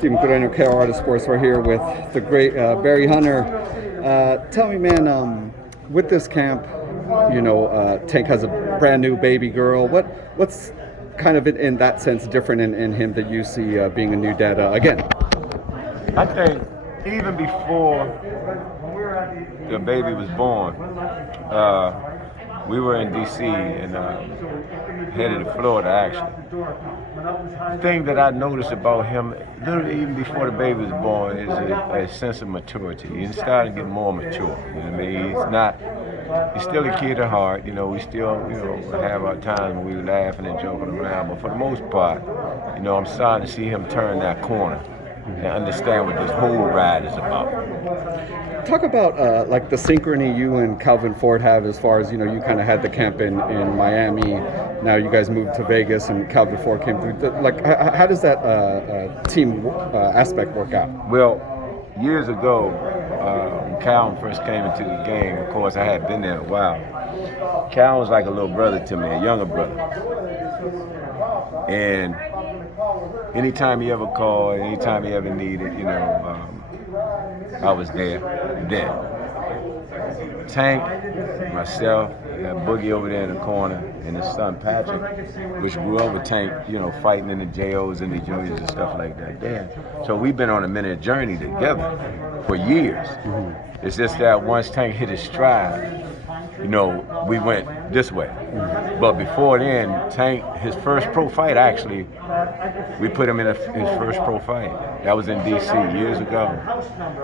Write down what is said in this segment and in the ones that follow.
Stephen Guarino, KR Artist Sports. We're here with the great Barry Hunter. Tell me, man, with this camp, Tank has a brand new baby girl. What's kind of in that sense different in him that you see being a new dad again? I think even before the baby was born, we were in D.C. and headed to Florida, actually. The thing that I noticed about him, literally even before the baby was born, is a sense of maturity. He's starting to get more mature. You know what I mean? He's still a kid at heart. We still, have our times when we laughing and joking around. But for the most part, I'm starting to see him turn that corner and understand what this whole ride is about. Talk about like the synchrony you and Calvin Ford have, as far as you kind of had the camp in Miami. Now you guys moved to Vegas, and Calvin Ford came through. Like, how does that team aspect work out? Well, years ago, when Calvin first came into the game, of course I had been there a while. Calvin was like a little brother to me, a younger brother, and anytime he ever called, anytime he ever needed, I was there then. Tank, myself, Boogie over there in the corner, and his son Patrick, which grew up with Tank, fighting in the JOs and the juniors and stuff like that. Damn. So we've been on a minute journey together for years. Mm-hmm. It's just that once Tank hit his stride, we went this way. But before then, Tank, his first pro fight, actually, we put him in his first pro fight. That was in D.C. years ago.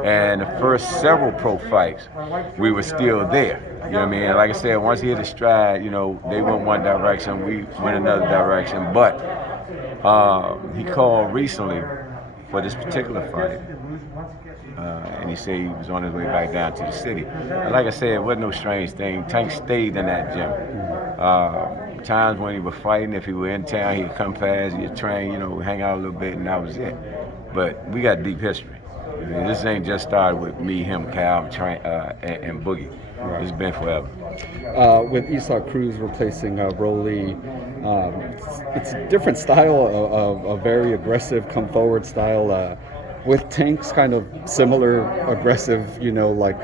And the first several pro fights, we were still there. You know what I mean? Like I said, once he hit his stride, they went one direction, we went another direction. But he called recently for this particular fight. And he said he was on his way back down to the city. And like I said, it wasn't no strange thing. Tank stayed in that gym. Times when he was fighting, if he were in town, he'd come past, he'd train, hang out a little bit, and that was it. But we got deep history. I mean, this ain't just started with me, him, Cal, and Boogie. It's been forever. With Esau CRUZ replacing Rolly, it's a different style, a very aggressive, come forward style. With Tank's kind of similar aggressive, like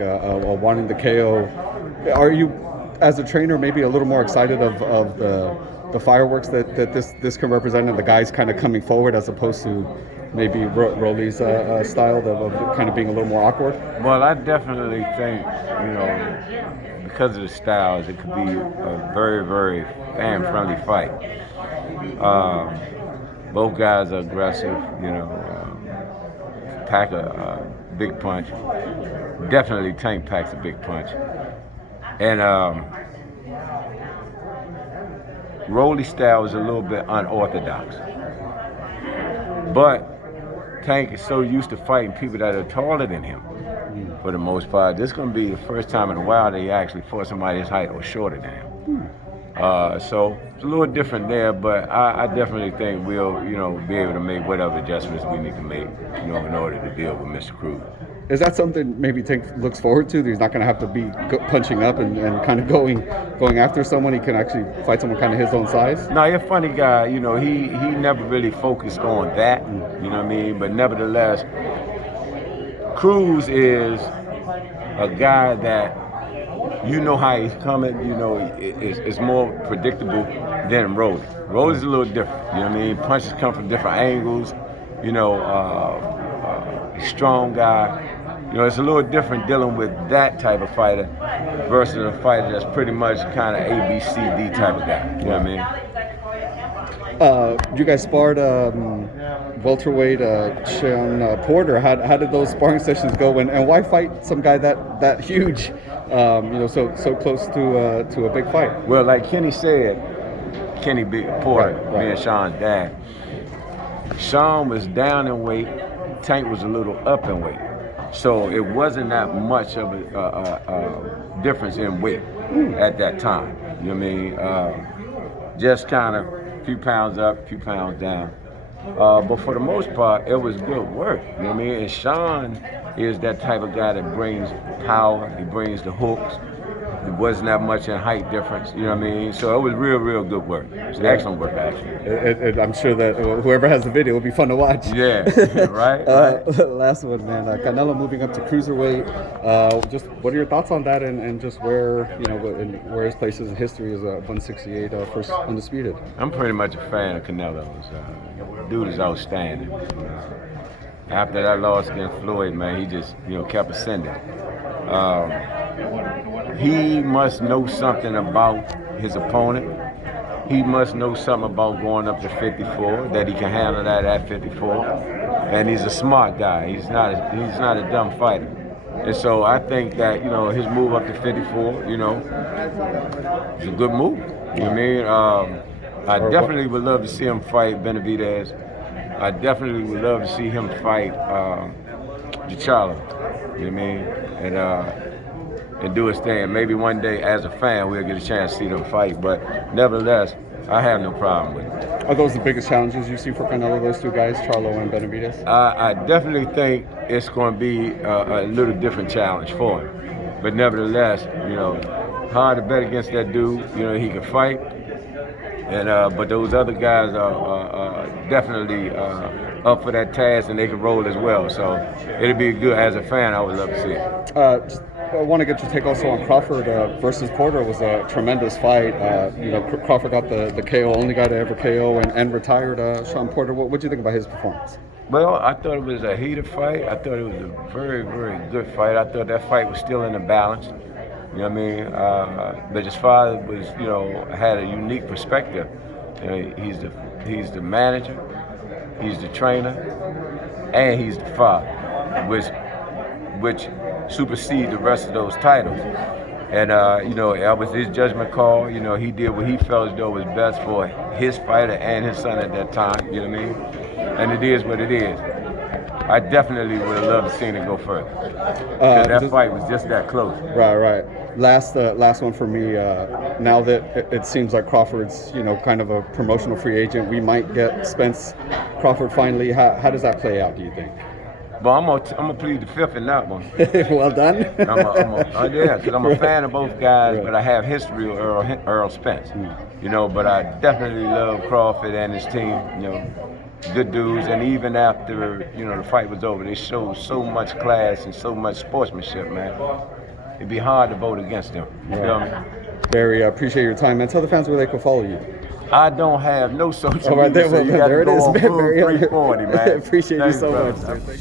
wanting the KO, are you, as a trainer, maybe a little more excited of the fireworks that this can represent, and the guys kind of coming forward, as opposed to maybe Rolly's style of kind of being a little more awkward? Well, I definitely think, because of the styles, it could be a very, very fan-friendly fight. Both guys are aggressive, pack a big punch. Definitely Tank packs a big punch. And Rolly's style is a little bit unorthodox. But Tank is so used to fighting people that are taller than him, for the most part. This is going to be the first time in a while that he actually fought somebody his height or shorter than him. So it's a little different there, but I definitely think we'll, be able to make whatever adjustments we need to make, in order to deal with Mr. CRUZ. Is that something maybe Tank looks forward to? That he's not going to have to be punching up and kind of going after someone. He can actually fight someone kind of his own size? No, he's a funny guy. He never really focused on that, you know what I mean? But nevertheless, CRUZ is a guy that how he's coming, it's more predictable than Rolly. Rolly's a little different, you know what I mean? Punches come from different angles, strong guy. It's a little different dealing with that type of fighter versus a fighter that's pretty much kind of A, B, C, D type of guy, you know what I mean? You guys sparred welterweight SHAWN Porter. How did those sparring sessions go, and why fight some guy that huge, so close to a big fight? Well, like Kenny said, Kenny Porter, right. Me and Sean's dad. Sean was down in weight, Tank was a little up in weight. So it wasn't that much of a difference in weight at that time. You know what I mean? Just kind of a few pounds up, a few pounds down. But for the most part, it was good work. You know what I mean? And Sean is that type of guy that brings power, he brings the hooks. There wasn't that much in height difference, you know what I mean? So it was real good work. It was excellent work, actually. I'm sure that whoever has the video will be fun to watch. Yeah, right. Last one, man. Canelo moving up to cruiserweight. Just what are your thoughts on that, and just where where his place is in history as a 168 first undisputed? I'm pretty much a fan of Canelo's. Dude is outstanding. After that loss against Floyd, man, he just kept ascending. He must know something about his opponent. He must know something about going up to 54, that he can handle that at 54. And he's a smart guy. He's not a dumb fighter. And so I think that his move up to 54, is a good move. You know what I mean? I definitely would love to see him fight Benavidez. I definitely would love to see him fight Charlo. You know what I mean? And do his thing. And maybe one day, as a fan, we'll get a chance to see them fight. But nevertheless, I have no problem with it. Are those the biggest challenges you see for Canelo, those two guys, Charlo and Benavidez? I definitely think it's going to be a little different challenge for him. But nevertheless, hard to bet against that dude. He can fight. And but those other guys are definitely up for that task, and they can roll as well. So it'll be good. As a fan, I would love to see it. I want to get your take also on Crawford versus Porter. Was a tremendous fight. Crawford got the KO, only guy to ever KO, and retired SHAWN Porter. What do you think about his performance? Well, I thought it was a heated fight. I thought it was a very good fight. I thought that fight was still in the balance. You know what I mean? But his father was, had a unique perspective. He's the manager, he's the trainer, and he's the father, which supersede the rest of those titles. And that was his judgment call. He did what he felt as though was best for his fighter and his son at that time. You know what I mean? And it is what it is. I definitely would have loved to see it go further. That fight was just that close. Right. Last one for me. Now that it seems like Crawford's kind of a promotional free agent, we might get Spence Crawford finally. How does that play out, do you think? Well, I'm gonna plead the fifth in that one. Well done. Yeah, because I'm a fan of both guys, right. But I have history with Earl Spence. But I definitely love Crawford and his team. Good dudes, and even after the fight was over, they showed so much class and so much sportsmanship, man. It'd be hard to vote against them. You know what I mean? Barry, I appreciate your time, man. Tell the fans where they can follow you. I don't have no social media, so you got there to it go is, on man. 340, man. Appreciate Thanks, you so brother. much.